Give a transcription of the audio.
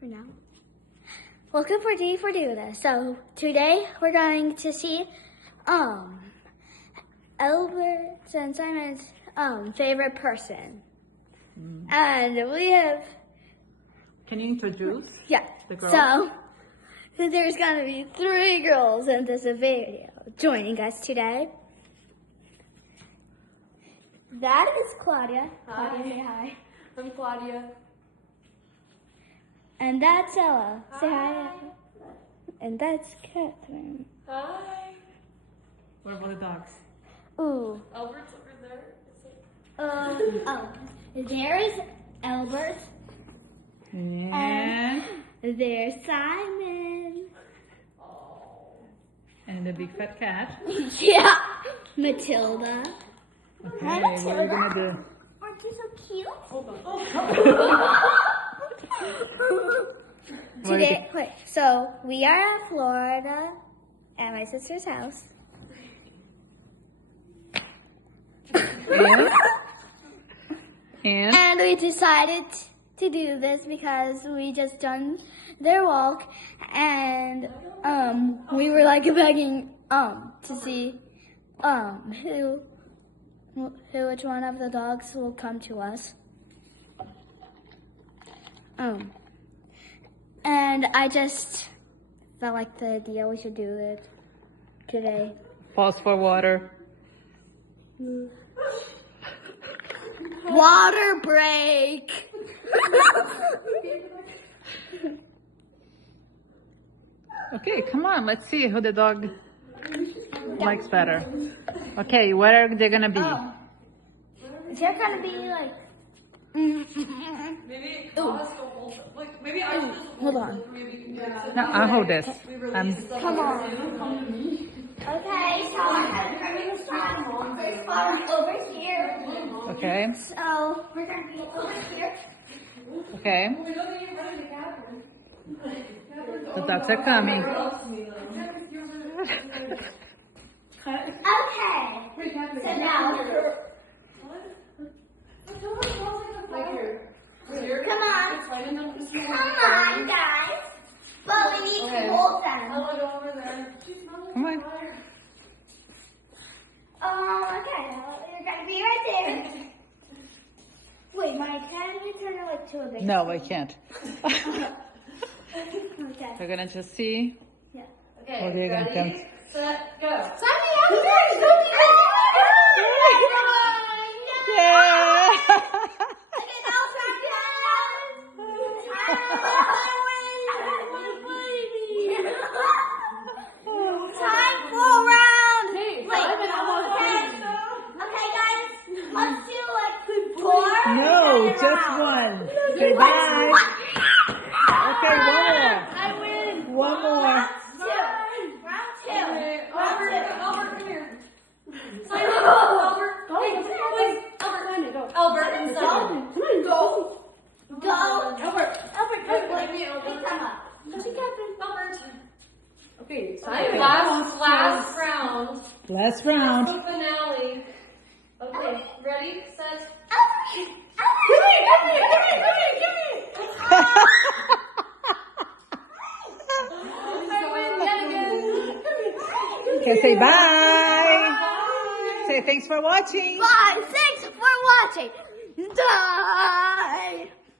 For now. Welcome for D for Do This. So today we're going to see Albert and Simon's favorite person. And we have Can you introduce the girl? So there's gonna be 3 girls in this video joining us today. That is Claudia. Hi. Claudia, say hi. I'm Claudia. And that's Ella. Say hi. And that's Catherine. Hi. What about the dogs? Ooh. Albert's over there. There's Albert. And There's Simon. and the big fat cat. Yeah. Matilda. Okay, Hi, what are we Matilda. gonna do? Aren't you so cute? Hold on. Today, wait, so we are in Florida at my sister's house. And And we decided to do this because we just done their walk and we were like begging to see which one of the dogs will come to us. And I just felt like the idea we should do it today. pause for water. Water break. Okay, come on, let's see who the dog likes better. Okay, what are they gonna be? Is there gonna be like? Maybe I'll just go hold it. Like, maybe I should just Hold hold on. it. Maybe you can get it. No, I'll hold this. We release the Come on. Okay, so I'm over here. Okay, So we're gonna be over here. okay. We don't need to run into Catherine. The dogs are coming. Okay. So now, come on, guys. But we need to hold them. I want to go over there. Come on. Okay, you're gonna be right there. Wait, Mike, can we turn it like to a big? No, I can't. Okay. We're gonna just see. Yeah. Okay, Oh, they're gonna ready, set, go. Sammy, I'm there. Yeah. Okay, now try Time for round. Hey, Wait, Simon, I want okay, guys, let's do like 4. No, just one. Okay, bye. Okay, I win. one more. Round 2. Okay, Albert, Albert, come here. Simon, Albert, hey, please, Albert, Albert, and Simon. Go. Albert, Albert, wait, wait. me, Albert. Come up. Albert. Okay, Okay, last round. Last round. The finale. Okay, ready, set. Okay, say bye. Say thanks for watching. Bye. Thanks for watching. Bye.